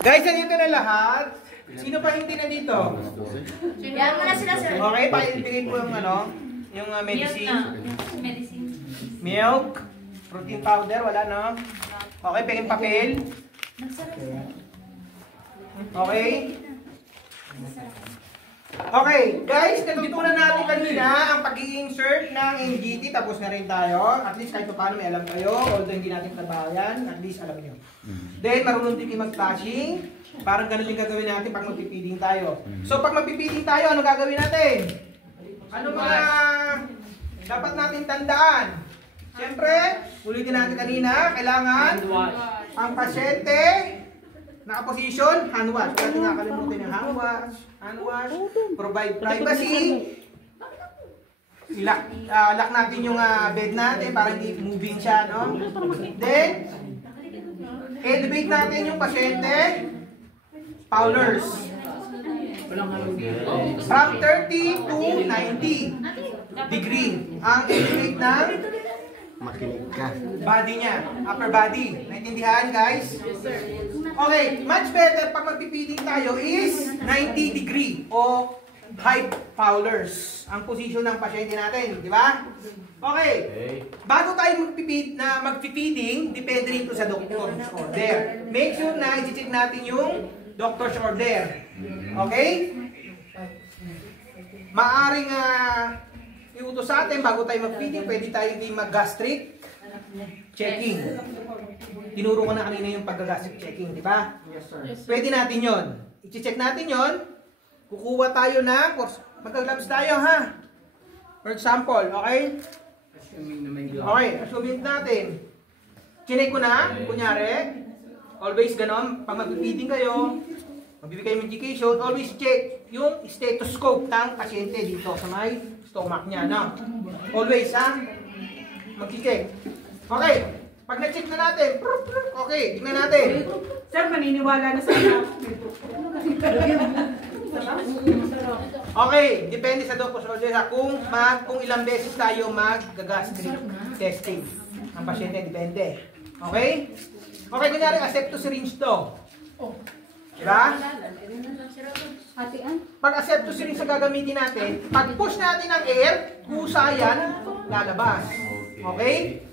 Guys, nandito na lahat. Sino pa hindi na dito? Yan muna sila, sir. Okay, paibigay po yung yung medicine. Milk. Protein powder, wala no? Okay, pengin papel. Okay. Okay, guys, natutunan natin kanina ang pag-i-insert ng NGT. Tapos na rin tayo. At least kahit paano may alam kayo. Although hindi natin tabayan, at least alam nyo. Then, marunong din kayo mag-flashing. Parang ganun din gagawin natin pag magpipiding tayo. So, pag magpipiding tayo, ano gagawin natin? Ano mga dapat natin tandaan? Siyempre, ulitin natin kanina, kailangan ang pasyente naka-position, hand wash. Kaya natin nakakalimutan yung hand wash, provide privacy. Lock natin yung bed natin para hindi moving siya, no? Then, elevate natin yung pasyente, Fowlers. From 30 to 90 degree ang elevate ng makinig ka. Body niya, upper body. Naintindihan, guys? Okay, much better pag magpipiding tayo is 90 degree o high Fowlers ang posisyon ng pasyente natin, di ba? Okay. Bago tayo magpipiding, depende rin ito sa doctor's order. Make sure na i-check natin yung doctor's order. Okay? Maaring iutos sa atin bago tayo mag-feeding, pwede tayo din mag-gastric checking. Tinuro ko na kanina yung pag-gastric checking, di ba? Yes, sir. Pwede natin yon. I-check natin yon. Kukuha tayo na, mag-gloves tayo, ha? For example, okay? Okay, assuming natin. Chinek ko na, kunyari, always ganon, pag mag-feeding kayo, magbibigay kayo medication, always check yung stethoscope ng pasyente dito sa may stomach niya, no? Always, ha? Mag-check. Okay, pag na-check na natin, okay, tingnan natin. Sir, maniniwala na sa akin. Okay, depende sa doctor's order kung ilang beses tayo mag-gastric testing. Ang pasyente, depende. Okay? Okay, kunyari, accept to syringe to. Diba? Pag accept to syringe sa gagamitin natin, pag push natin ang air, kusa yan, lalabas. Okay?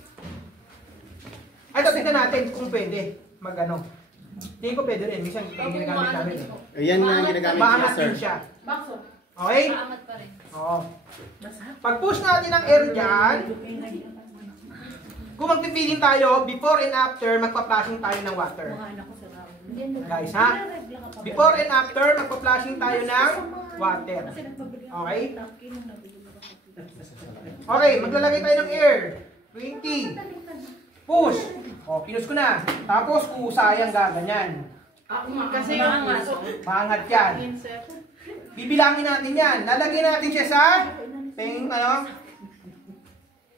Ito, tignan natin kung pwede mag-ano. Tingin ko pwede rin. Minsan, ginagamit namin. Ayan nga ang ginagamit niya, Maangat sir. din siya. Okay? Oo. Pag push natin ang air dyan, kung magpipilin tayo, before and after, magpa-flashing tayo ng water. Guys, ha? Before and after, magpa-flashing tayo ng water. Okay? Okay, maglalagay tayo ng air. 20. Push. O, pinus ko na. Tapos, kusayang gaganyan. Kasi maangat. Maangat yan. Bibilangin natin yan. Lalagay natin siya sa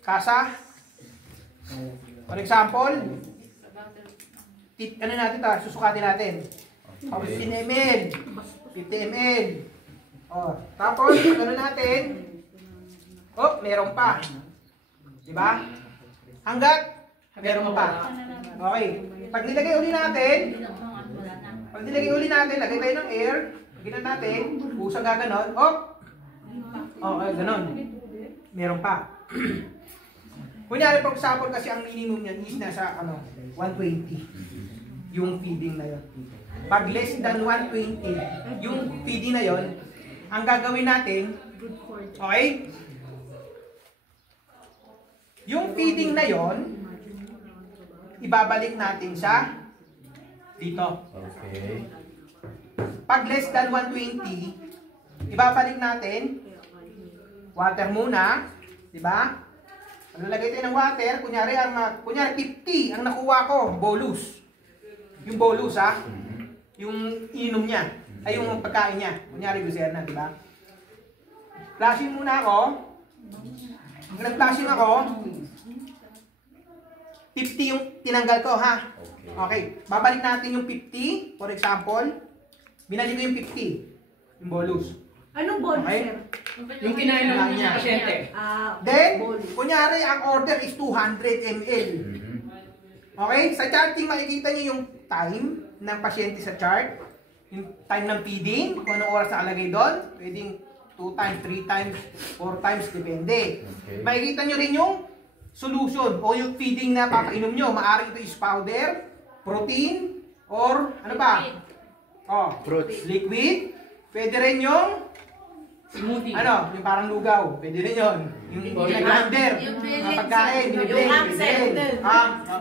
kasa. For example, ano natin ito? Susukatin natin. 15 ml. 50 ml. O, tapos, ano natin? Oh, meron pa. Diba? Hanggat meron pa. Okay. Pag nilagay uli natin, lagay tayo ng air. Lagyan natin, pusang gaganon. Oh! Okay, ganon. Meron pa. Kunyari, for example, kasi ang minimum niyan is nasa 120. Yung feeding na yun. Pag less than 120, yung feeding na yun, ang gagawin natin, okay? Yung feeding na yon, ibabalik natin sa dito. Okay. Pag less than 120, ibabalik natin water muna, di ba? Lalagay tayo ng water, kunyari 50 ang nakuha ko, bolus. Yung bolus, ha? Yung inom niya, ay yung pagkain niya. Kunyari Lucerna, di ba? Flashing muna ako. Pag nag-flashing ako, 50 yung tinanggal ko, ha? Okay. Babalik natin yung 50. For example, binalik ko yung 50. Yung bolus. Anong bonus, Okay. sir? Yung kinain ng pasyente. Then, kunyari, ang order is 200 ml. Okay? Sa charting, makikita nyo yung time ng pasyente sa chart. Yung time ng feeding, kung anong oras nakalagay doon. Pwedeng 2 times, 3 times, 4 times, depende. Okay. Makikita nyo rin yung solution o yung feeding na papainom nyo. Maaari ito is powder, protein, or ano ba? Oh, Fruits. liquid. Pwede rin yung Smoothie. ano, yung parang lugaw. Pwede rin yun. Yung grinder. Yung Mga pagkain, biniblend. yung Pwede rin.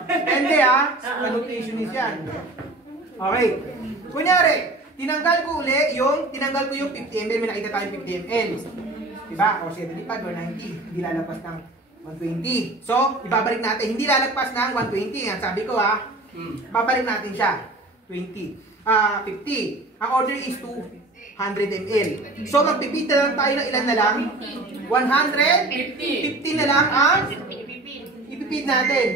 Depende sa nutritionist yan. Okay. Kunyari, tinanggal ko ko yung 50 ml, may nakita tayong 50 ml. Diba? O 75 or 90. Hindi lalagpas ng 120. So, ibabalik natin. Hindi lalagpas ng 120. Yan, sabi ko babalik natin siya. 50. Ang order is 200 ml. So, magpipita lang tayo ng ilan na lang? 100? 50 na lang ang ipipid natin.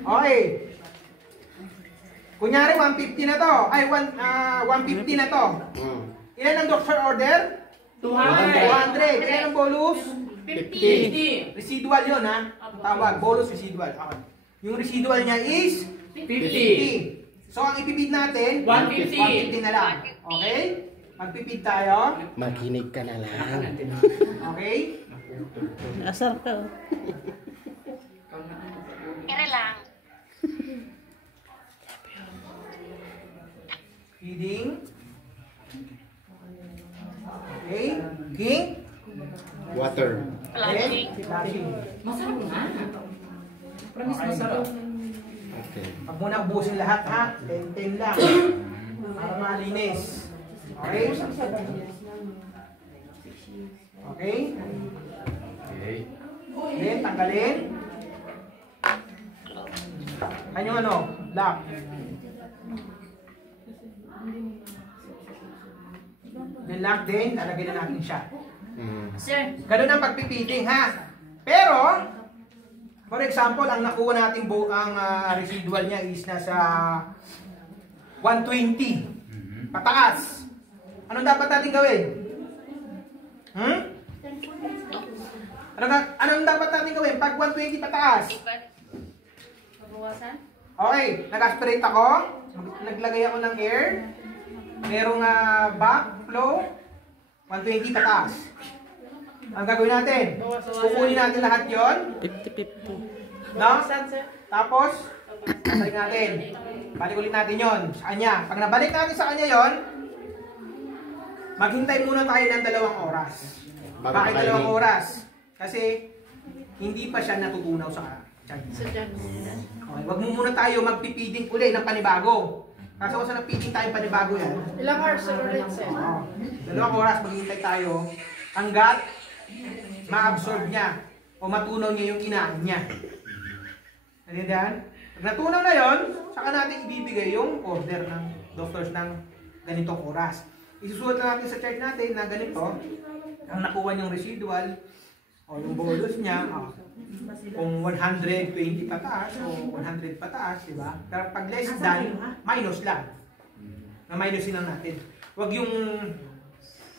Okay. Kunyari, 150 na to. Ay, 150 na to. Ilan ang doctor order? 200. Ilan ang bolus? 50. Residual yun, ha? Tawag, bolus residual. Okay. Yung residual niya is 50. So, ang ipipid natin, 150 na lang. Okay? Magpipid tayo. Makinig ka na lang. Okay? Asar ka. Kira lang. Feeding. Okay? King. Water. Okay? Flashing. Masarap na. Promise Okay. masarap. Okay. Pag muna ubusin lahat, ha? 10-10 lang. Para malinis. Okay? Okay? Okay. Then, tanggalin. Kanyang ano? Lock. Then lock din, lalagyan na natin siya. Sir, Ganun ang pagpipiting, ha? Pero, for example, ang nakuha natin ang residual niya is nasa 120 pataas. Anong dapat natin gawin? Anong dapat natin gawin pag 120 pataas? mabawasan? Okay, nag-aspirate ako. Naglagay ako ng air. Merong backflow. 120 pataas. Ang gagawin natin, kukunin natin lahat yon. 50-50. No? Tapos, balik natin. Balik ulit natin yon sa kanya. Pag nabalik natin sa kanya yon, maghintay muna tayo ng 2 oras. Bago Bakit kakainin? 2 oras? Kasi, hindi pa siya natutunaw sa tiyan. Okay, wag mo muna tayo magpipiding uli ng panibago. Kasi kung sa nagpiding tayo panibago yan, Ilang hours ulit, sir? 2 oras maghihintay tayo hanggat ma-absorb niya o matunaw niya yung kinain niya. Natindihan? Pag natunaw na yon, saka natin ibibigay yung order ng doctors ng ganitong oras. Isusulat na natin sa chart natin na ganito, ang nakuha niyong residual o yung bolus niya, kung 120 pataas o 100 pataas, di ba? Pero pag less than, minus lang. Na-minusin lang natin. Huwag yung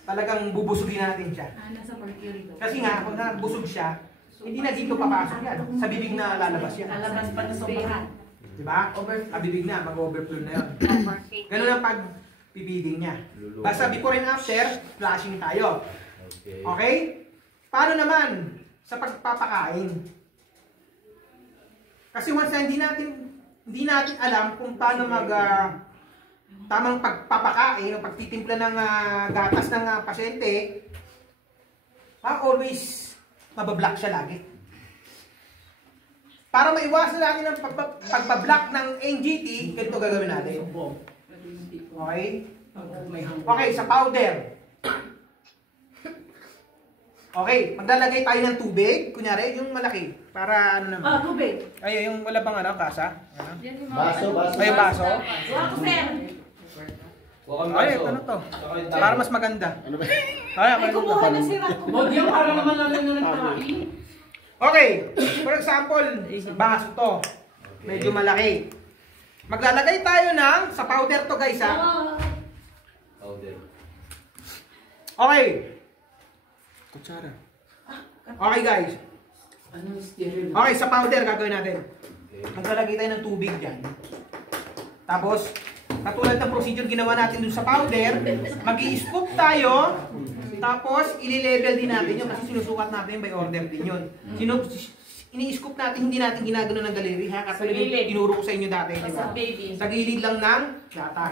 talagang bubusugin natin siya. Nasa mercury daw. Kasi nga, pag nabusog siya, hindi na dito papasok yan. Sa bibig na lalabas yan. Lalabas pa na sobrahan. Diba? Sa bibig na, mag-overflow na yun. Ganun ang pag-pipiding niya. Basta before and after, flushing tayo. Okay? Paano naman sa pagpapakain? Kasi once na hindi natin alam kung paano tamang pagpapakain o pagtitimpla ng gatas ng pasyente, always mabablock siya lagi. Para maiwasan natin ang pagbablock ng NGT, ganito gagawin natin. Okay? Okay, sa powder. Okay, maglalagay tayo ng tubig, kunyari, yung malaki. Para ano naman? Tubig. Ay, yung wala bang kasa? Ano? Baso. Ay, yung baso. Ako, sir. Ay, ito na to. Para mas maganda. Ano ba? Ay, Ay, kumuha na sila. Modyo, para naman lang na nagkakain. Okay, for example, baso to. Medyo malaki. Maglalagay tayo sa powder to guys ha. Powder. Okay. Kutsara. Okay guys. Ano stereo? Okay, sa powder gagawin natin. Okay. Maglalagay tayo ng tubig dyan. Tapos, katulad ng procedure ginawa natin dun sa powder, mag-i-scoop tayo, tapos ili-level din natin yun kasi sinusukat natin by order din yun. Ini-scoop natin, hindi natin ginagano ng daliri, ha? Katulad yung tinuro ko sa inyo dati, di ba? Sa gilid lang ng gata.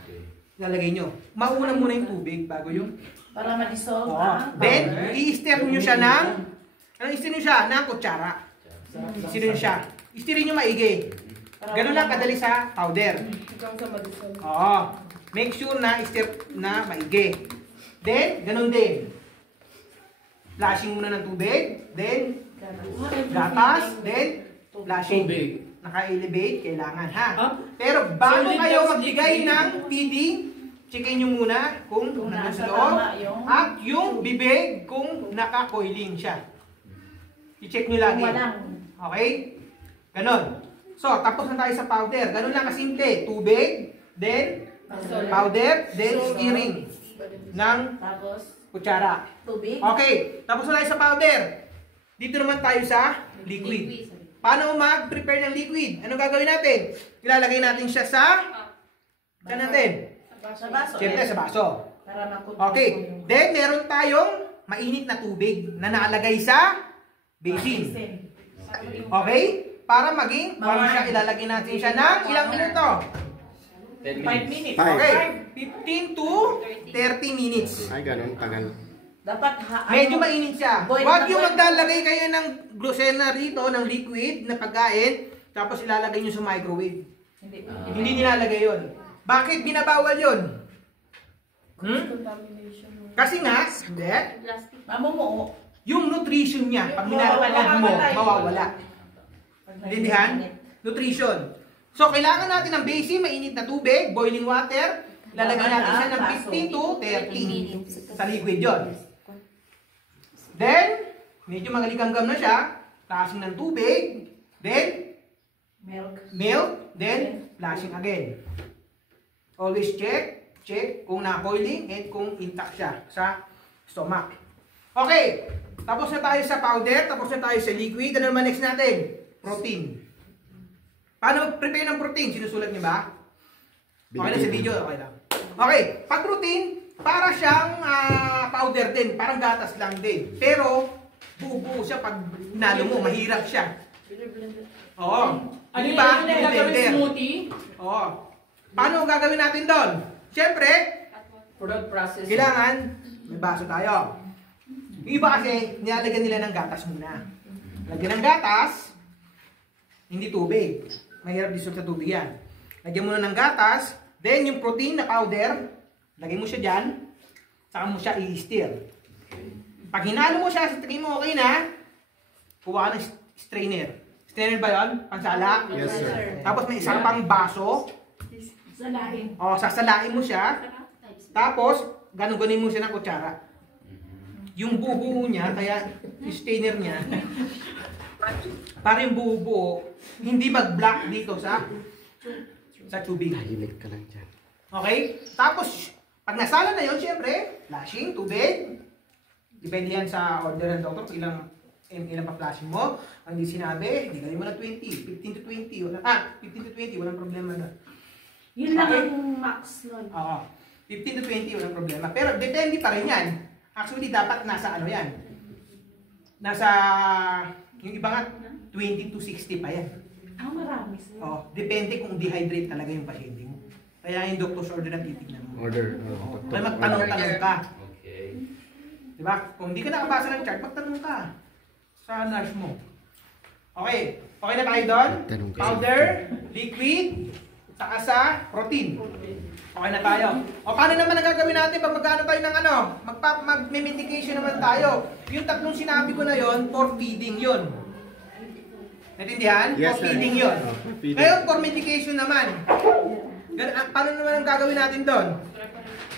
Okay. Ilalagay nyo. Mauna muna yung tubig bago yung... Para ma-dissolve Oo. ang Then, powder. i-stir nyo siya ng... Anong i-stir nyo siya? Ng kutsara. I-stir nyo siya. I-stir nyo maigi. Ganun lang kadali sa powder. Oo. Make sure na i-stir na maigi. Then, ganun din. Flashing muna ng tubig. Then, gatas. Then, flashing. Tubig. Naka-elevate, kailangan ha. Ah? Pero bago Solid kayo gas magbigay liquid. ng feeding, checkin nyo muna kung Kung nandun nasa sa loob. tama yung- At yung bibig kung naka-coiling siya. I-check nyo lagi. Kung walang. Okay? Ganon. So, tapos na tayo sa powder. Ganon lang kasimple. Tubig, then powder, then stirring ng Tapos, kutsara. tubig. Okay, tapos na tayo sa powder. Dito naman tayo sa liquid. Paano mag-prepare ng liquid? Anong gagawin natin? Ilalagay natin siya sa... Saan natin? Sa baso. Siyempre sa baso. Para makuha. Okay, then meron tayong mainit na tubig na nakalagay sa basin. Okay? Para maging warm siya, ilalagay natin siya ng ilang minuto? 10 5 minutes. minutes. Okay, 15 to 30 minutes. Ay, ganun, tagal. Dapat Medyo mainit siya. Boil Huwag na yung boil. maglalagay kayo ng glucena rito, ng liquid na pagkain, tapos ilalagay nyo sa microwave. Hindi. Hindi nilalagay yun. Bakit binabawal yun? Kasi nga, hindi, Mamumuo. yung nutrition niya, pag nilalagay mo, mawawala. Naintindihan? Nutrition. So, kailangan natin ng basin, mainit na tubig, boiling water. Lalagyan natin siya ng 15 to 30 sa liquid yun. Then, medyo magaliganggam na siya. Taasin ng tubig. Then, milk. Then, flashing again. Always check kung na-coiling and kung intact siya sa stomach. Okay, tapos na tayo sa powder, tapos na tayo sa liquid. Ano naman next natin? Protein. Paano mag-prepare ng protein? Sinusulat niyo ba? Okay na sa video, okay lang. Okay, pag protein, para siyang powder din, parang gatas lang din. Pero, buo siya pag hinalo mo, mahirap siya. Oo. Ano Di yung ba? gagawin Blender. smoothie? Oo. Paano ang gagawin natin doon? Siyempre, Product process. kailangan may baso tayo. Yung iba kasi, nilalagyan nila ng gatas muna. Lagyan ng gatas, hindi tubig. Mahirap dissolve sa tubig yan. Lagyan mo na ng gatas, then yung protein na powder, lagay mo siya dyan, saka mo siya i-stir. Pag hinalo mo siya, sa tingin mo okay na, kuha ka ng strainer. Strainer ba yun? Pansala? Yes, sir. Tapos may isang pang baso. Salahin. O, sasalain mo siya. Tapos, ganun-ganin mo siya ng kutsara. Yung buo niya, kaya yung strainer niya, para yung buo, hindi mag-block dito sa tubig. Tahimik ka lang dyan. Okay? Tapos, pag nasala na yun, syempre, flashing, tubig. Depende yan sa order ng doktor kung ilang pa-flashing mo. Ang hindi sinabi, hindi galing mo na 20, 15 to 20. 15 to 20, walang problema na. Yun lang Okay. ang max nun. Oo. 15 to 20, walang problema. Pero depende pa rin yan. Actually, dapat nasa ano yan. Nasa, yung iba nga, 20 to 60 pa yan. Marami sir. Oo. Depende kung dehydrate talaga yung pasyente mo. Kaya yung doctor's order na titignan mo. Order. Kaya magtanong-tanong ka. Okay. Diba? Kung hindi ka nakabasa ng chart, magtanong ka sa nurse mo. Okay. Okay na tayo doon? Magtanong ka. Powder, liquid, saka sa protein. Okay na tayo. O paano naman ang gagawin natin pag magkano tayo ng ano? Mag-medication naman tayo. Yung tatlong sinabi ko na yon for feeding yon. Natindihan? Yes, for sir. feeding yon. For feeding. Ngayon, for medication naman. Paano naman ang gagawin natin doon?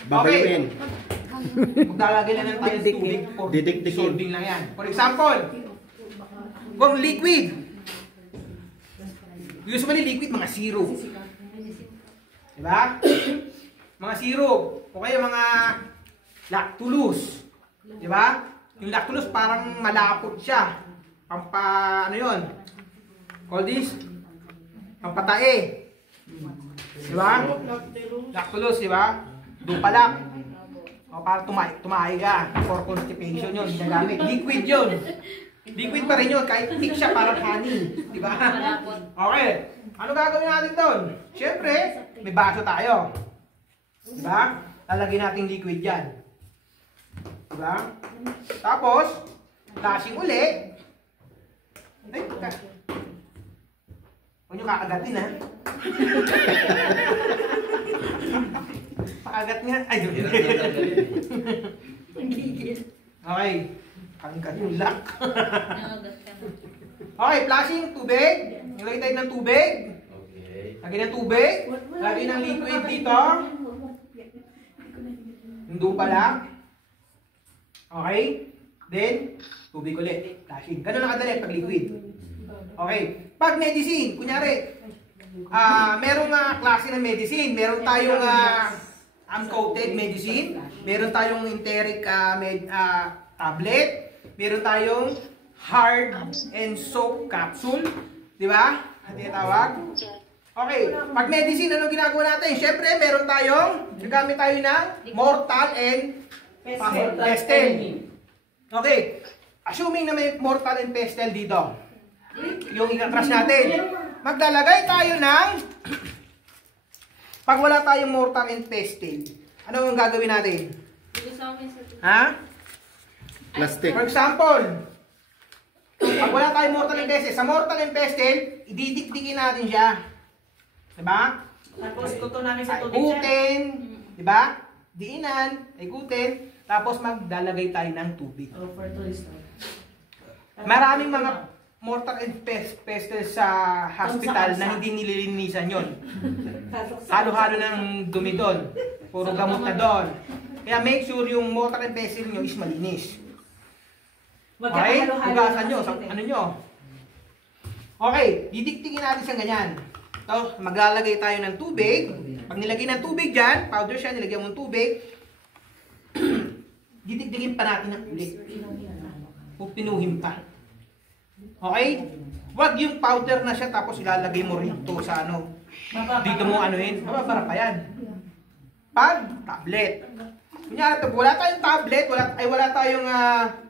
Babayuin. Maglalagay lang ng tayo sa tubig for Didikdikin. solving lang yan. For example, kung liquid, usually liquid, mga syrup. Diba? Mga syrup. O kaya mga lactulose. Diba? Yung lactulose parang malapot siya. ano yun? Call this? Pampatae. Di ba? Lactulose, di ba? Dupalak. O, para tumahi ka. For constipation yun, ginagamit. Liquid yun. Liquid pa rin yun, kahit thick siya parang honey. Di ba? Okay. Ano gagawin natin doon? Siyempre, may baso tayo. Di ba? Lalagyan natin liquid yan. Di ba? Tapos, flashing uli. Ay, huwag nyo kakagatin, ha? Pakagat nga. Ay, okay. Kangkat yung lock. Okay, flashing, tubig. Nilagay tayo ng tubig. Lagay ng tubig. Lagay ng liquid dito. Hindi pala. Okay. Then, tubig ulit. Flashing. Ganun lang kadali pag liquid. Okay. Pag medicine, kunyari, merong klase ng medicine. Meron tayong coated medicine. Meron tayong enteric tablet. Meron tayong hard and soap capsule. Di ba? Ang tinatawag. Okay. Pag medicine, ano ginagawa natin? Siyempre, meron tayong, gagamit tayo ng mortal and pestle. Okay. Assuming na may mortal and pestle dito. Yung ikatras natin. Maglalagay tayo ng pag wala tayong mortar and pestle, ano yung gagawin natin? Ha? Plastic. For example, pag wala tayong mortar and pestle, sa mortar and pestle, ididikdikin natin siya. Diba? Tapos tuto namin sa tubig. Ikutin. Diba? Diinan. Ikutin. Tapos maglalagay tayo ng tubig. Oh, for tourist. Maraming mga mortar and pestle sa hospital na hindi nililinisan yon. Halo-halo ng dumi doon. Puro gamot na doon. Kaya make sure yung mortar and pestle nyo is malinis. Okay? Hugasan nyo. Ano nyo? Okay. Didiktikin natin sa ganyan. So, maglalagay tayo ng tubig. Pag nilagay ng tubig dyan, powder siya, nilagyan mo ng tubig, didiktikin pa natin ng ulit. O pinuhin pa. Okay? Huwag yung powder na siya tapos ilalagay mo rito sa ano. Dito mo anuhin. Mababara pa yan. Pag tablet. Kunyari, pag wala tayong tablet, wala tayong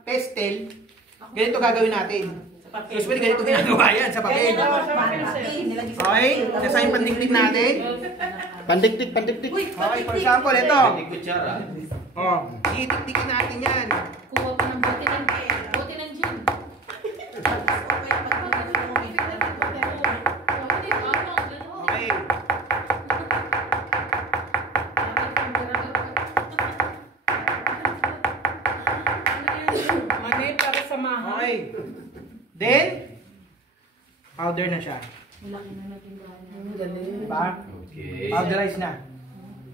pestle, ganito gagawin natin. Usually ganito ginagawa yan sa papel. Okay? Kasi yung pandiktik natin. Pandiktik. Okay, for example, ito. Oh, itiktikin natin yan. Kuha ko ng bote ng gin. Okay. Manay para sa mahal. Okay. Then, powder na siya. Diba? Okay. Powderize na.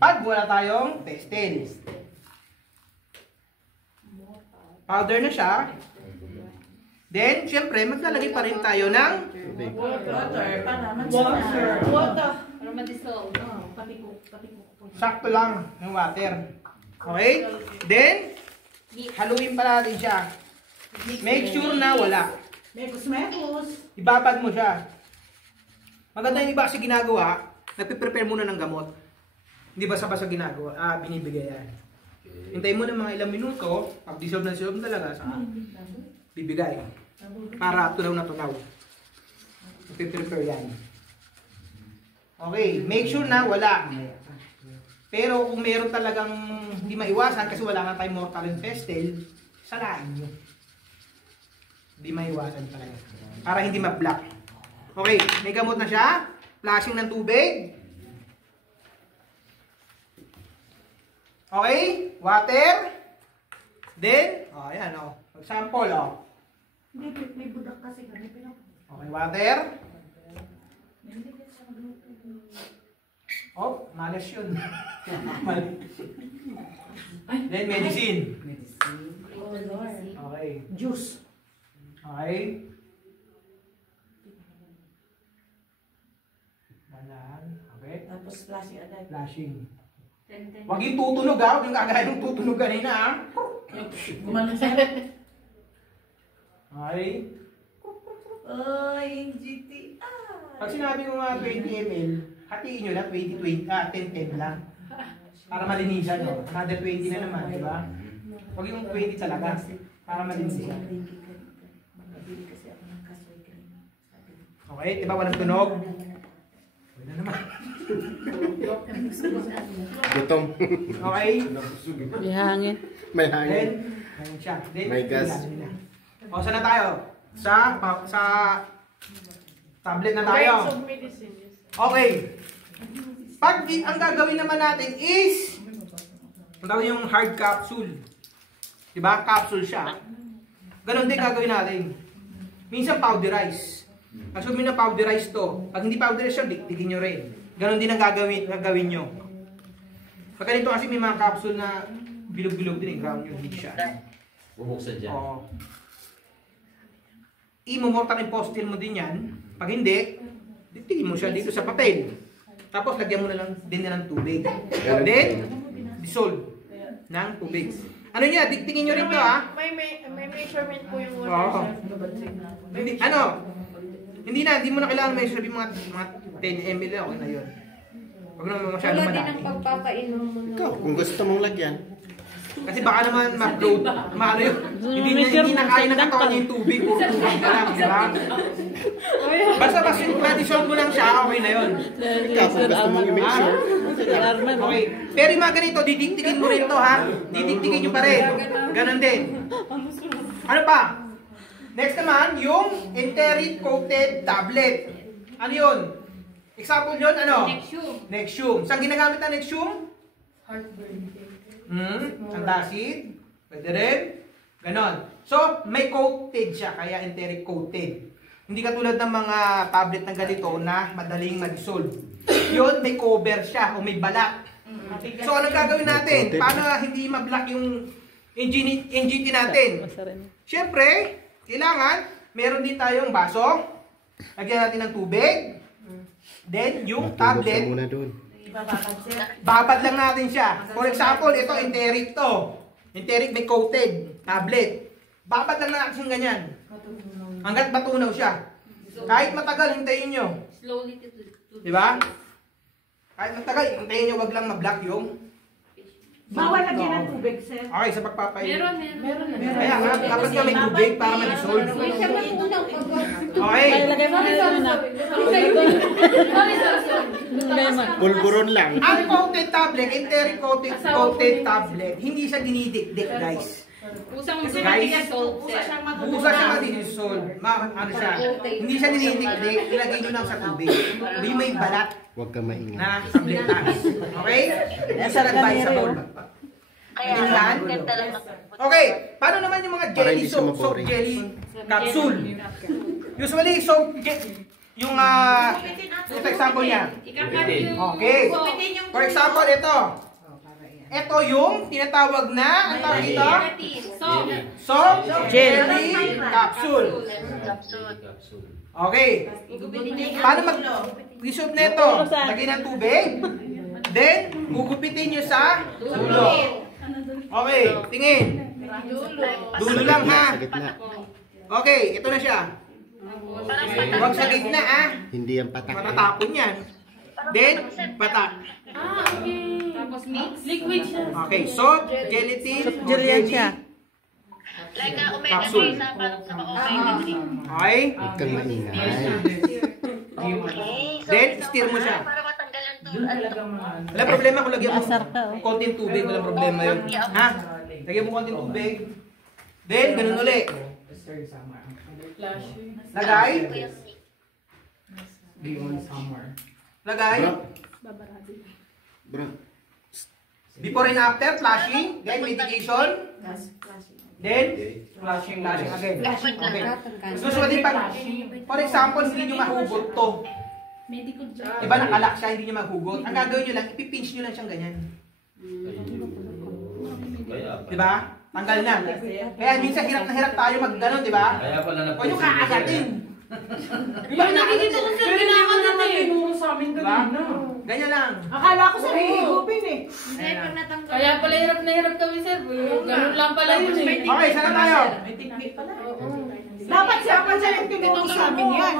Pag wala tayong pestle. Powder na siya. Then, syempre, maglalagay pa rin tayo ng Water. Para ma-dissolve. sakto lang ng water. Okay? Then, haluin pa natin siya. Make sure na wala. Mekus. Ibabad mo siya. Maganda yung iba kasi ginagawa, nagpiprepare muna ng gamot. Hindi basta-basta ginagawa, binibigay yan. Hintayin mo ng mga ilang minuto, pag dissolve na dissolve talaga, saka bibigay. Para tunaw na tunaw. Nagpiprepare yan. Okay, make sure na wala. Pero kung meron talagang hindi maiwasan, kasi wala nga tayong mortal and pestle, salain nyo. Hindi maiwasan talaga. Para hindi ma-block. Okay, may gamot na siya. Flashing ng tubig. Okay, water. Then, ayan For example, May budak kasi ganito. Okay, water. Malas yun. Then, medicine. Oh Lord. Okay. Juice. Okay. Dahan. Okay. Tapos flashing agad. Flashing. Huwag yung tutunog ha. Huwag yung kagaya ng tutunog kanina ha. Gumanon siya. Okay. Ay, yung GT. Pag sinabi ko nga 20 ml, hatiin nyo lang 10-10 lang. Para malinisan, no? Another 20 na naman, di ba? Huwag yung 20 talaga. Para malinisan. Mabili kasi ako ng kasoy cream. Okay, di ba walang tunog? Wala naman. Gutom. Okay? May hangin. May Then, hangin. ayun siya. Then, May gas. O, saan na tayo? Sa tablet na tayo. Okay. Pag ang gagawin naman natin is, ang tawag yung hard capsule. Diba? Capsule siya. Ganon din gagawin natin. Minsan powderize. Assume na powderize to. Pag hindi powderize siya, dikdikin nyo rin. Ganon din ang gagawin nyo. Pag ganito kasi may mga capsule na bilog-bilog din, ground yung heat siya. Bubuksan dyan. Oo. I-mortar impostil mo din yan. Pag hindi, dikdikin mo siya dito sa papel. Tapos lagyan mo na lang din ng tubig. Then, dissolve ng tubig. Ano niya, dikdikin nyo rin to ha. May measurement po yung Oo. Hindi, ano? Hindi mo na kailangan may sabi mga 10 ml okay na yun. Huwag naman masyado Wala din malaki. ang pagpapainom mo. Ikaw, kung gusto mong lagyan. Kasi baka naman ma-bloat, maano yun. Hindi na kaya ng katawan niya yung tubig, puro tubig na lang, di ba? Basta ma-dissolve mo lang siya, okay na yun. Ikaw, kung gusto mong i-make sure. Okay. Pero yung mga ganito, didiktikin mo rin to ha. Didiktikin nyo pa rin. Ganon din. Ano pa? Next naman, yung enteric coated tablet. Ano yun? Example yun, ano? Nexium. Nexium. Saan ginagamit ang Nexium? Heartburn. Antacid. Pwede rin. Ganon. So, may coated siya, kaya enteric coated. Hindi katulad ng mga tablet na ganito na madaling ma-dissolve. Yun, may cover siya o may balat. So, anong gagawin natin? Paano hindi ma-block yung NGT natin? Siyempre, kailangan, meron din tayong baso. Lagyan natin ng tubig. Then, yung Matulog ka tablet, muna doon. babad lang natin siya. For example, ito, enteric to. Enteric may coated tablet. Babad lang natin yung ganyan. Hanggat matunaw siya. Kahit matagal, hintayin nyo. Slowly to Di ba? Kahit matagal, hintayin nyo, wag lang ma-block yung... Bawal lagyan ng tubig, sir. Okay, sa pagpapain. Meron. Kaya nga, dapat nga may tubig para ma-dissolve. May siya matunaw pag... Okay. Lagay mo na yun na. Pulburon lang. Ang coated tablet, enteric coated tablet, hindi siya dinidikdik, guys. Usang Guys, Usa siyang matutunan. Busa siya madidissolve. Ano siya? Hindi siya dinidikdik, ilagay nyo lang sa tubig. Hindi may balat Huwag ka maingay. na tabletas. Okay? Hindi siya advisable. Intindihan? Okay, paano naman yung mga Para jelly hindi siya soap, soap maboring. jelly capsule? Usually, soap, yung ito example niya. Okay. For example, ito. Ito yung tinatawag na, ang tawag ito? Soap jelly capsule. Okay. Paano mag-dissolve na ito? Lagyan ng tubig. Then, gugupitin nyo sa dulo. Okay, tingin. Dulo lang ha. Sa gitna. Okay, ito na siya. Huwag sa gitna ah. Hindi yan patak. Matatapon yan. Then, patak. Tapos mix. Liquid siya. Okay, so, gelatin or Gel yan jelly siya. Like omega capsule. 3 sa parang sa omega 3. Okay? Huwag kang maingay. Okay. So, Then, stir mo siya. para matanggal ang Walang problema kung lagyan mo Asar ka, oh. konting tubig, walang problema yun. Ha? Lagyan mo konting tubig. Then, ganun ulit. Lagay. Lagay. Bro. Before and after, flashing. Then, mitigation. Then, flashing again. Okay. Usually, pag, for example, hindi nyo mahugot to. Diba nakalak siya, hindi nyo mahugot. Ang gagawin nyo lang, ipipinch nyo lang siyang ganyan. Diba? Tanggal na. Kaya minsan hirap na hirap tayo mag-ganon, diba? Kaya pala na O yung kaagatin. Diba nakikita ko sir, ginagawa natin. Tinuro sa amin Diba? kanina. Ganyan lang. Akala ko sa hihigupin eh. Kaya pala hirap na hirap kami sir. Ganun lang pala yun eh. Okay, sana tayo. May technique pala. Dapat siya pa siya yung tinuro sa amin yan.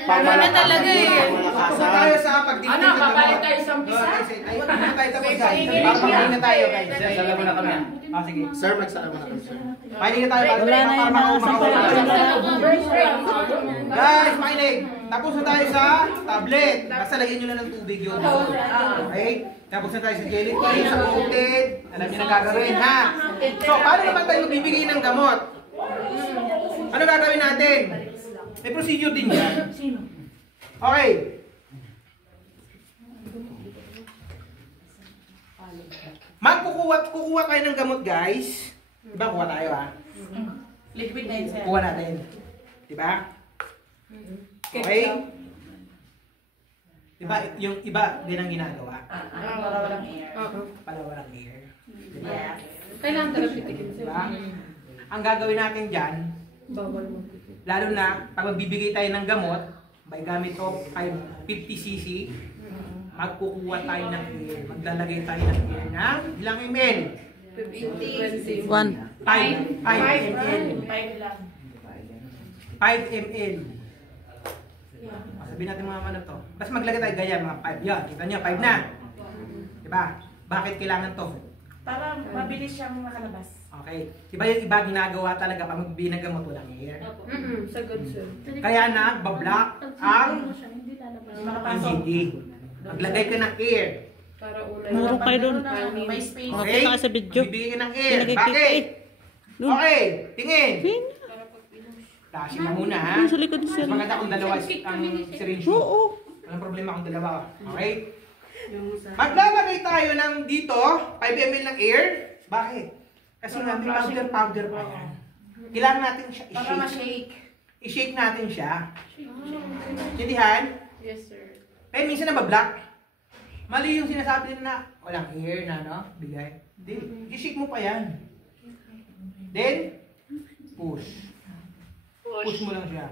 Wala talaga eh. Tapos na tayo sa pagdikit Ano, kapalit tayo sa umpisa? Ay, na tayo tapos guys. Papakain na tayo guys. Sala mo na kami. Ah, sige. Sir, magsalamat na kami, sir. Makinig na tayo. Wala na yung mga Guys, makinig. Tapos na tayo sa tablet. Basta lagyan nyo na ng tubig yun. Okay? Tapos na tayo sa gelatin, sa coated. Alam nyo na gagawin, ha? So, paano naman tayo magbibigay ng gamot? Ano gagawin natin? May procedure din yan. Okay. Kukuha tayo ng gamot, guys. Diba, kuha tayo, ha? Liquid na yun, sir. Kuha natin. Diba? Okay? Diba, yung iba din ang ginagawa. Para walang air. Para walang air. Yes. Kailangan therapeutic. Diba? Ang gagawin natin dyan, Bawal mo. lalo na pag magbibigay tayo ng gamot, by gamit of 50cc, magkukuha tayo ng air. Maglalagay tayo ng air na ilang ml? 20. 1. 5 ml. 5 lang. 5 ml. Sabihin natin mga ano to. Basta maglagay tayo ganyan, mga 5. Yan, kita nyo, 5 na. Diba? Bakit kailangan to? Para mabilis siyang makalabas. Okay. Diba yung iba ginagawa talaga pag magbibigay ng gamot walang air? Sagad, sir. Kaya na, bablock ang NGD. Maglagay ka ng air. Para una. Muro kayo doon. May space. Okay? Makita ka sa video. Magbibigay ka ng air. Pinagkikita Bakit? eh. Doon. Okay, tingin. Pin. Flashing mo muna ha. Doon sa likod Mas sir. maganda kung dalawa ang syringe mo. Oo. Walang problema kung dalawa. Okay? Maglalagay tayo ng dito, 5 ml ng air. Bakit? Kasi nga may powder pa yan. Kailangan natin siya Para i-shake. ma-shake. I-shake natin siya. Sindihan? Yes, sir. Kaya minsan nabablock. Mali yung sinasabi nila na walang air na, no? Bigay. Hindi. I-shake mo pa yan. Then, push. Push mo lang siya.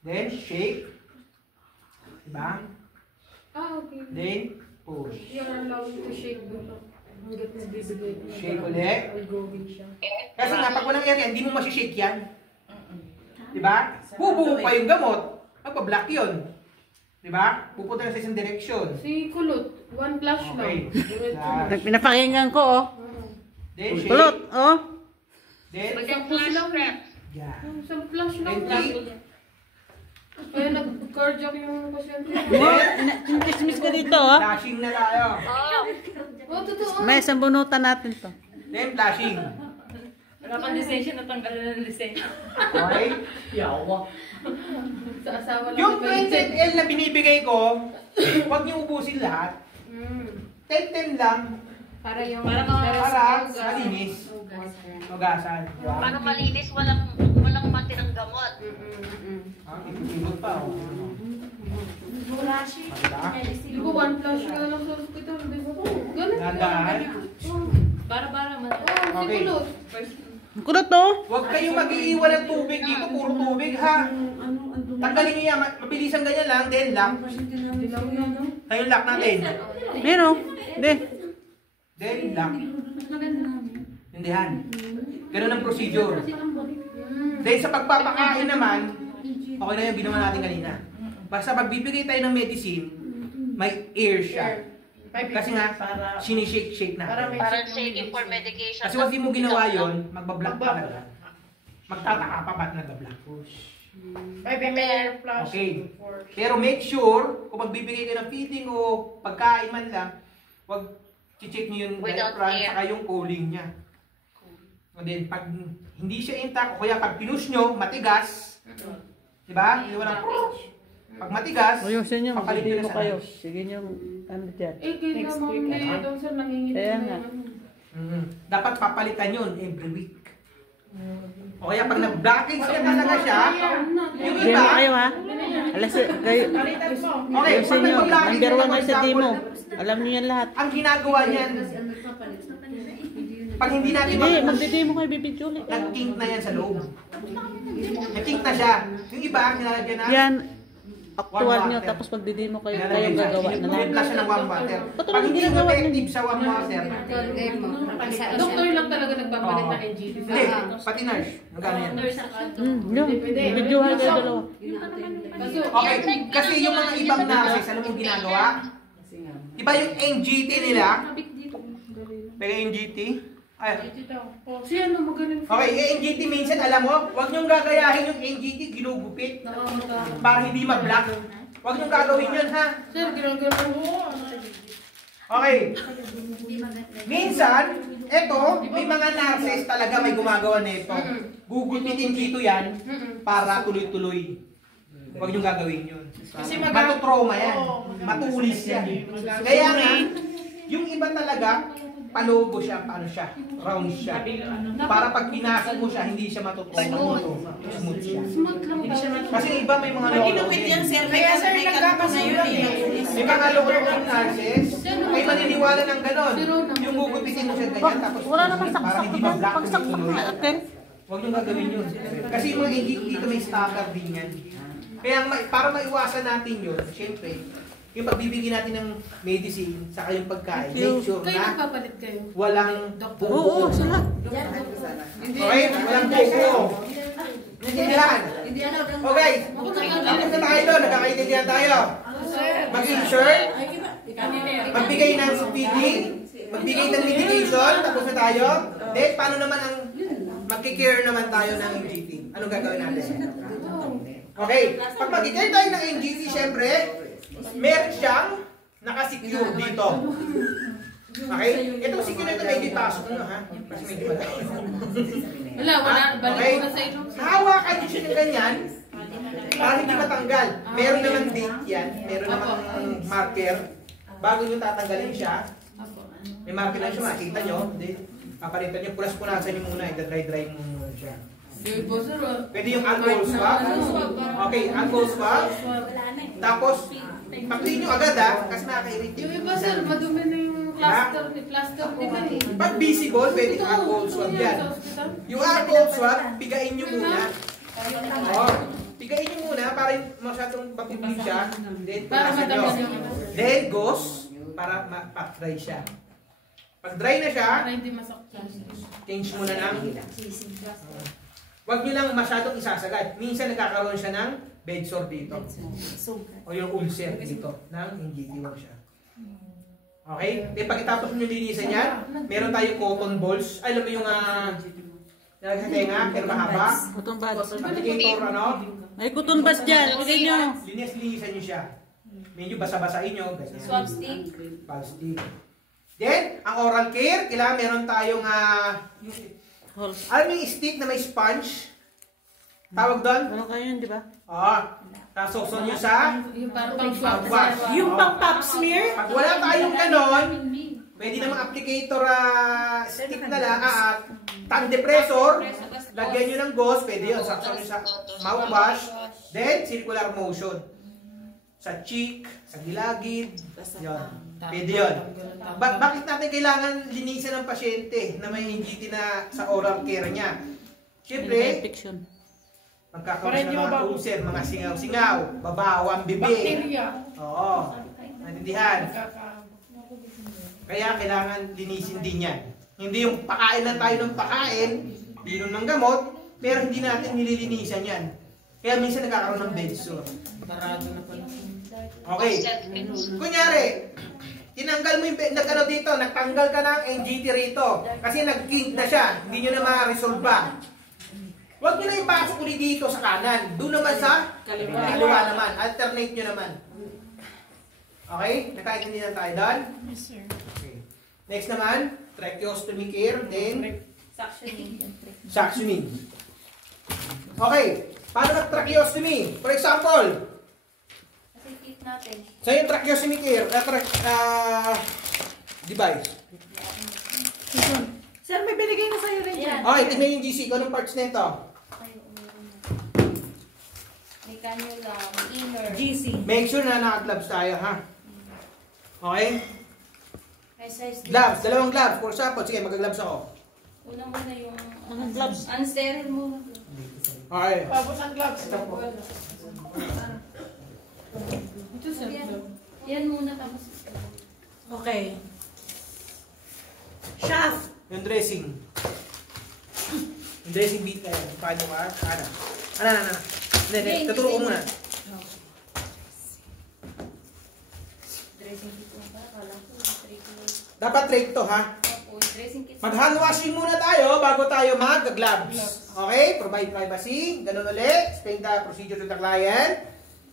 Then, shake. Diba? Okay. Then, push. You're allowed to shake doon. Hanggat nabibigay ko. Shake ulit. Magoging siya. Kasi nga, pag walang air yan, hindi mo masishake yan. Diba? Bubuo pa yung gamot. Magpa-block yun. Diba? Pupunta na sa isang direksyon. Si Kulot, 1 flash lang. Okay. Flash. Pinapakinggan ko oh. Then, shake. Kulot oh. Then, Isang push lang. yeah. Isang flash lang. Then, Kaya nag-cardiac yung pasyente. Kinismis ka dito oh. flashing na tayo. Oh, totoo. May isang bunutan natin to. Then, flashing. Wala pang lisensya, natanggalan ng lisensya. Okay? Yawa. Sa asawa lang. Yung 20 ml na binibigay ko, huwag niyo ubusin lahat. 10-10 lang Para yung... Para para malinis. Hugasan. Para malinis, walang matirang gamot. Ikot pa. Oh. Wala siya. Maganda. Di ba 1 flash ka lang sa hospital? Di ba? Ganun Dahan. Para man. Oh, si Okay. Kulot. Kulot oh. Huwag kayong mag-iiwan ng tubig dito, puro tubig ha. Tanggalin niyo yan, mabilisan ganyan lang, then lock. Tayo lock natin. Meron. Hindi. Then lock. Hindihan. Ganun ang procedure. Then sa pagpapakain naman, okay na yung ginawa natin kanina. Basta pagbibigay tayo ng medicine, may air siya. Kasi nga, sinishake-shake natin. Parang shaking for medication. Kasi once di mo ginawa yun, magbablock talaga. Magtataka pa ba't nagbablock? Prepare flash. Okay. Pero make sure, kung magbibigay ka ng feeding o pagkain man lang, wag check nyo yung Without diaphragm air. saka yung cooling niya. And then, pag hindi siya intact, o kaya pag pinush nyo, matigas, di ba? Hindi walang pag matigas, Ayusin nyo. papalit nyo Magbibigay na mo sa kayo. lunch. Sige nyo. Ano dyan. Eh, kailangan mo dito, sir, nangingit Kaya na nga. yan. Dapat papalitan yun every week. O kaya pag nag-blockage ka talaga siya, yung Sige iba, mo kayo ha. Alas kayo. okay, Ayusin pag nyo. nag-blockage Number ka 1 for kayo sa example, demo. Alam nyo yan lahat. ang ginagawa niyan, pag hindi natin Hindi, magdi-demo kayo bibidyo ulit. nag-kink na yan sa loob. Nag-kink na siya. Yung iba, nilalagyan na Yan. actual nyo, water. tapos magdidemo kayo, Kaya kayong gagawa na lang. Timpla siya ng warm water. Ba't Pag hindi ginagawa effective sa warm water, Doktor lang talaga nagpapalit ng NGT. hindi, pati nurse. Magkano yan? Yun, videohan kayo dalawa. Okay, kasi yung mga ibang nurses, alam mo yung ginagawa? Iba yung NGT nila. Pega NGT? Ay. Siya ano magaling. Okay, yung NGT minsan, alam mo, huwag niyong gagayahin yung NGT, ginugupit. Para hindi mag-block. Huwag niyong gagawin yun, ha? Sir, ginagawa mo. Okay. Minsan, eto, may mga nurses talaga may gumagawa nito. Gugupitin dito yan para tuloy-tuloy. Huwag niyong gagawin yun. Kasi Matutrauma yan. Matulis yan. Kaya nga, yung iba talaga, palobo siya, paano siya, round siya. Para pag pinasok mo siya, hindi siya matutrauma dito. Smooth siya. Kasi iba may mga lolo din. Kaya sir, nagkakasulat May mga lolo ng nurses, ay maniniwala ng ganon. Yung gugupitin mo siya ganyan, tapos Wala naman para saksak hindi ko mag-block pag saksak tuloy. na akin. Huwag niyong gagawin yun. Kasi yung mga dito may standard din yan. Kaya para maiwasan natin yun, syempre, yung pagbibigyan natin ng medicine, saka yung pagkain, make sure Kayo na nagpapalit kayo. walang Oo, buko. sila. Okay? Walang buko. Naintindihan? Okay. Tapos na tayo doon. Nagkakaintindihan tayo. Mag-insert. Magbigay ng feeding. Magbigay ng medication. Tapos na tayo. Then, paano naman ang magkikare naman tayo ng NGT? Anong gagawin natin? Okay. Pag magkikare tayo ng NGT, syempre, meron siyang nakasecure dito. Okay? Itong secure na ito, medyo ipasok mo, ha? Kasi medyo malaki. Wala, balik Okay? ko na sa ilong. Hawakan niyo siya ng ganyan para hindi matanggal. Meron naman date yan. Meron namang marker. Bago niyo tatanggalin siya, may marker na siya, makikita nyo. Papalitan niyo, punas-punasan niyo muna. Dry mo muna siya. Pwede yung alcohol swab. Okay, alcohol swab. Tapos, patuloy niyo agad, ha? Kasi nakaka-irritate. Yung iba sir, madumi na yung plaster nila eh. Pag visible, pwede yung alcohol swab yan. Yung alcohol swab, pigain niyo muna. Oh, pigain niyo muna para masyadong mapipig siya. Then, Para punasan niyo. matanggal yung Then, gauze para ma-dry siya. Pag dry na siya, para hindi masaktan. change muna ng Huwag niyo lang masyadong isasagad. Minsan nagkakaroon siya ng bed sore dito. O yung ulcer dito ng NGT. Huwag siya. Okay? Then pagkatapos nyo linisan yan, meron tayong cotton balls. Alam mo yung nalagay sa tenga, pero mahaba. Cotton buds. Applicator, ano? May cotton buds dyan. Bigay nyo. Linisan nyo siya. Medyo basa-basain nyo. Ganyan. Swab stick. Plastic. Then, ang oral care, kailangan meron tayong alam mo yung stick na may sponge? Tawag doon? Ano kayo yun, di ba? Oo. Tasokson nyo sa Yung parang pang swab. mouthwash. Yung pang pap smear? Pag wala tayong ganon, pwede namang applicator stick na lang at tongue depressor. Lagyan nyo ng gauze, pwede yun. Sakson nyo sa mouthwash. Then, circular motion. Sa cheek, sa gilagid. Yun. Pwede yun. Bakit natin kailangan linisan ng pasyente na may NGT na sa oral care niya? Siyempre, Infection. magkakaroon ng mga ulcer, mga singaw-singaw, babawang bibig. Oo. Naintindihan? Kaya kailangan linisin din yan. Hindi yung pakain lang tayo ng pakain, inom ng gamot, pero hindi natin nililinisan yan. Kaya minsan nagkakaroon ng bed sore. Okay. Kunyari, tinanggal mo yung nagano dito, nagtanggal ka ng NGT rito. Kasi nag-kink na siya, hindi nyo na ma-resolve ba. Huwag nyo na ipasok ulit dito sa kanan. Doon naman sa kaliwa naman. Alternate nyo naman. Okay? Nakaintindihan tayo doon? Yes sir. Okay. Next naman, tracheostomy care, then suctioning. Okay. Paano nag-tracheostomy? For example, Kasi tip natin. sa yung tracheostomy care, device. Sir, may binigay na sa'yo rin Yan. Okay, tingnan yung GC ko. Anong parts nito? May cannula, may inner. GC. Make sure na naka-gloves tayo, ha? Okay? May size din. Gloves, dalawang gloves. For example, sige, magka-gloves ako. Una muna yung Mga gloves. unsterile muna. Okay. Tapos ang gloves. Ito po. Ito sa Yan muna tapos. Okay. Shaft. Yung dressing. Yung dressing beat na yan. Paano ka? Ano. Hindi. Tuturo ko muna. Dressing kit mo pa. Kala ko. Dapat trade to, ha? Dressing kit. Mag-hand washing muna tayo bago tayo mag-gloves. Okay? Provide privacy. Ganun ulit. Explain the procedure to the client.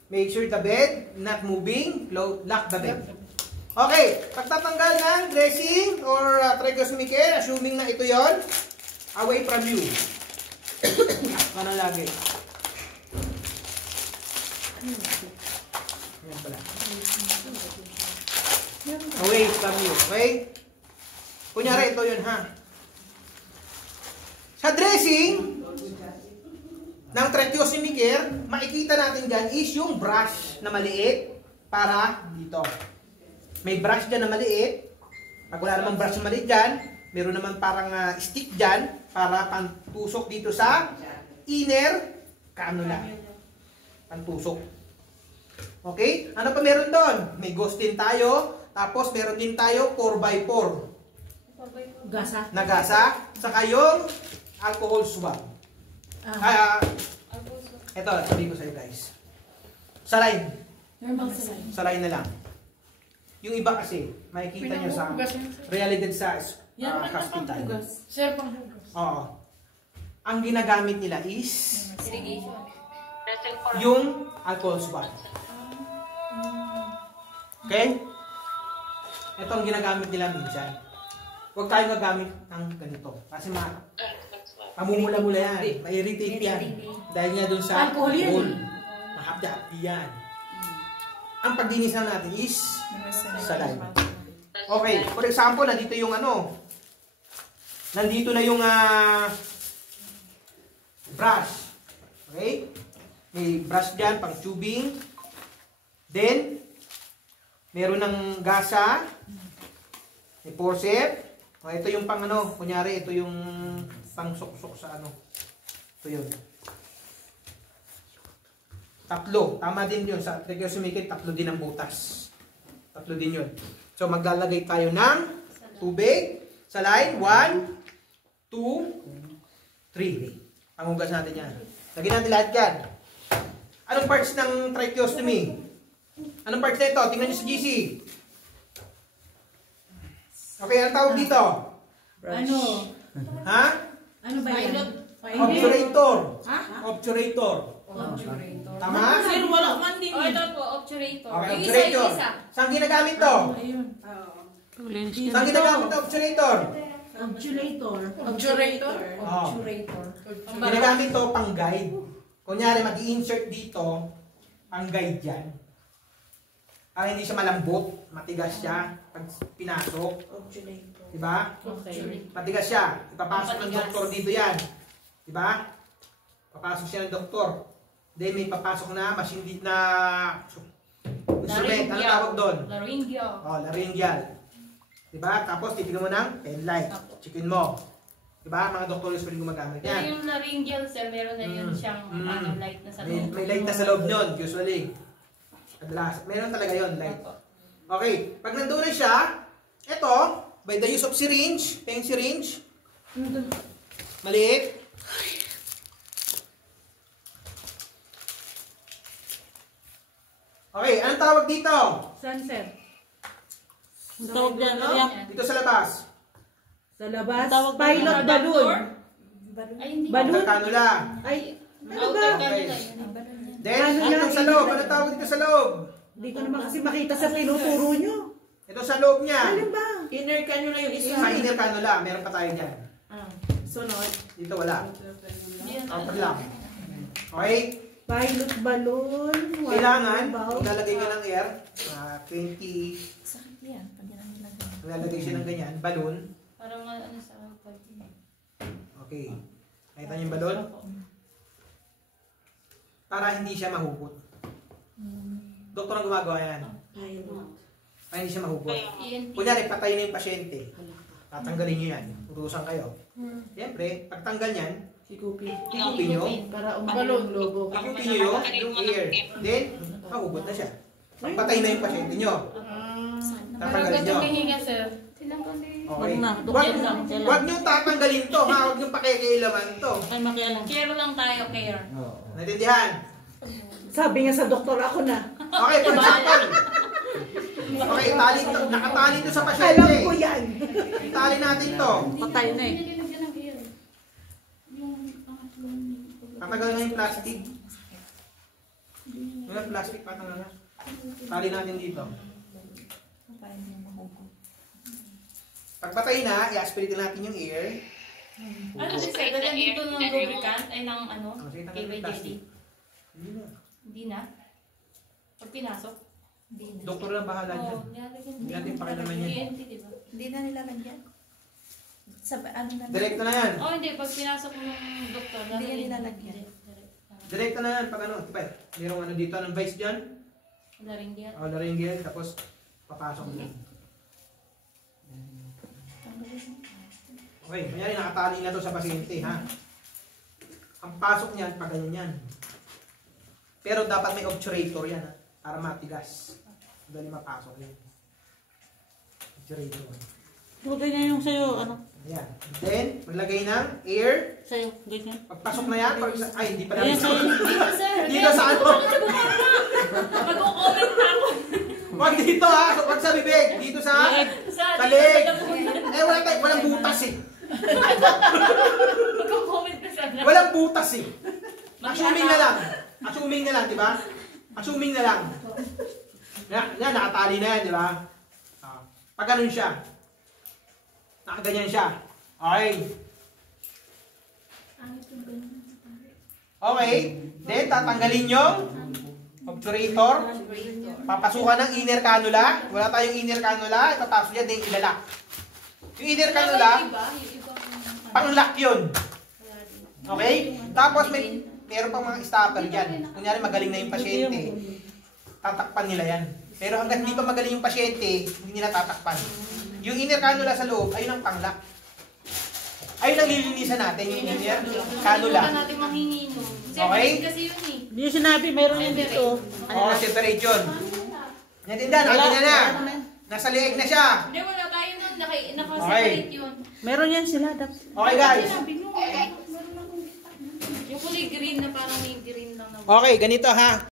Make sure the bed not moving. Lock the bed. Okay. Pagtatanggal ng dressing or tracheostomy care, assuming na ito yon, away from you. Ganun lagi. Yan pala. Away from you. Okay? Kunyari, ito yun, ha? Sa dressing ng tracheostomy care, makikita natin dyan is yung brush na maliit para dito. May brush dyan na maliit. Pag wala namang brush na maliit dyan, meron naman parang stick dyan para pantusok dito sa inner cannula. Pantusok. Okay? Ano pa meron doon? May gauze din tayo. Tapos meron din tayo 4x4 Gasa. na gasa. Saka yung alcohol swab. Ito, sabi ko sa'yo guys. Saline. Normal saline. Saline na lang. Yung iba kasi, makikita nyo sa realidad sa hospital. Sir, panghugas. Oo. Ang ginagamit nila is Irrigation. Dressing for yung alcohol swab. Okay? Ito ang ginagamit nila minsan. Huwag tayong gagamit ng ganito. Kasi pamumula-mula yan. Ma-irritate yan. Dahil nga dun sa Alcohol yan. Mahapdi-hapdi yan. Ang pagdinis lang natin is saline. Okay. For example, nandito yung nandito na yung brush. Okay? May brush dyan, pang tubing. Then, meron ng gasa. May forceps. O, ito yung pang kunyari, ito yung pang sok-sok sa Ito yun. Tatlo. Tama din yun. Sa tracheostomy care, tatlo din ang butas. Tatlo din yun. So, maglalagay tayo ng tubig. Saline. 1, 2, 3. Panghugas natin yan. Lagyan natin lahat yan. Anong parts ng tracheostomy? Anong parts na ito? Tingnan nyo sa GC. Okay, anong tawag dito? Ano? Ha? Ano ba yan? Obturator. Ha? Obturator. Obturator. Tama? Sir, wala man din. Ito po, obturator. Okay, Yung obturator. isa. Saan ginagamit to? Ayun. Saan ginagamit to? Obturator. Obturator. Obturator? Oh. Obturator. Ginagamit to pang guide. Kunyari, mag-i-insert dito, pang guide yan. Para hindi siya malambot, matigas siya pag pinasok. Obturator. Diba? Okay. Matigas siya. Ipapasok ng doktor dito yan. Diba? Papasok siya ng doktor. Then may papasok na machine na instrument. Ano tawag doon? Laryngeal. Oh, laryngeal. Diba? Tapos titignan mo ng pen light. Checkin mo. Diba? Mga doktor usually gumagamit Pero yan. yung laryngeal, sir, meron na yun siyang light na sa loob. May light na sa loob yun, usually. Kadalas. Meron talaga yun, light. Okay. Pag nandun na siya, ito, by the use of syringe, pen syringe, maliit. Okay, anong tawag dito? Sunset. Ang tawag dyan, Ariyak. Dito sa labas. Sa labas. Tawag ba Pilot ng balloon. Ay, hindi. Balloon? Outer cannula. Ay, ano Outer ba? cannula yun. Then, Ano dito lang, sa loob. Anong tawag dito sa loob? Hindi ko naman kasi makita sa tinuturo nyo. Ito sa loob niya. Ano ba? Inner cannula yung isa. Sa inner cannula. Meron pa tayo dyan. Sunod. Dito wala. Yan. Outer lang. Okay? Pilot balloon. Kailangan, About. maglalagay ka ng air. 20. Sakit yan. Pag yan ang nilagay. Maglalagay siya ng ganyan. Balloon. Parang ano sa pag Okay. Nakita niyo yung balon? Para hindi siya mahugot. Doktor ang gumagawa yan. Pilot. Para hindi siya mahugot. ENT. Kunyari, patay na yung pasyente. Tatanggalin niyo yan. Utusan kayo. Siyempre, pagtanggal niyan, Sikupin. ikupin niyo. Para umalo yung logo. Ikupin niyo yung air. Then, nakahugot na siya. Patay na yung pasyente nyo. Pero Tatanggalin nyo. ganito hihinga, sir. Okay. Wag nyo tatanggalin to, ha? Wag nyo pakikialaman to. Care lang tayo, care. Naintindihan? Sabi niya sa doktor, ako na. Okay, for example. Okay, nakatali to sa Alam pasyente. ko yan. Itali natin to. Patay na eh. Tatagal na yung plastic. Yung plastic patanggal na. Tali natin dito. Pagpatay na, i-aspirate natin yung air. Ano si sir? Dala dito ng lubricant, ay ng ano? Sige, tanggalin yung KYJD. plastic. Hindi na. Hindi na. Pag pinasok, hindi na. Doktor lang bahala dyan. Oo, nilalagyan. Hindi natin pakialaman yan. TNT, di ba? Hindi na nilalagyan. Sa ano na. Direkta na yan. Oh, hindi. Pag pinasok mo ng doktor, Hindi yan nilalagyan. Direkta na yan. Pag ano, diba? Merong ano dito, anong vice dyan? Laryngeal. O, laryngeal. Tapos, papasok mo. Okay, kunyari nakatali na to sa pasyente, ha? Ang pasok niyan, pag ganyan yan. Pero dapat may obturator yan, ha? Para matigas. Dali mapasok yan. Obturator. Ganyan yung sa'yo, ano? Ayan. Then, maglagay ng air. Sa'yo, ganyan. Pagpasok na yan, ay, hindi pa namin. Dito, sir. Dito sa ano? Mag-comment na ako. Wag dito, ha? Wag sa bibig. Dito sa talig. Eh, walang butas, eh. Mag-comment ka sana. Walang butas, eh. Assuming na lang. Assuming na lang, di ba? Assuming na lang. Yan, nakatali na yan, di ba? Pag ganun siya. Nakaganyan siya. Okay. Okay. Then, tatanggalin yung obturator. Papasukan ng inner cannula. Wala tayong inner cannula. Ipapasok yan, then ilalak. Yung inner cannula, pang-lock yun. Okay? Tapos meron pang mga stopper dyan. Kunyari magaling na yung pasyente, tatakpan nila yan. Pero hanggang hindi pa magaling yung pasyente, hindi nila tatakpan. Yung inner cannula sa loob, ayun ang pang-lock. Ayun ang lilinisan natin, yung inner cannula. Huwag natin manghingi nun. Okay? Kasi yun eh. Hindi yung sinabi, meron yun dito. Oo, separate yun. Natindan, natin na. Nasa liig na siya. Hindi, wala tayo nun. Nakaseparate yun. Meron yan sila. Okay, guys. Yung kulay green na parang may green lang na. Okay, ganito ha.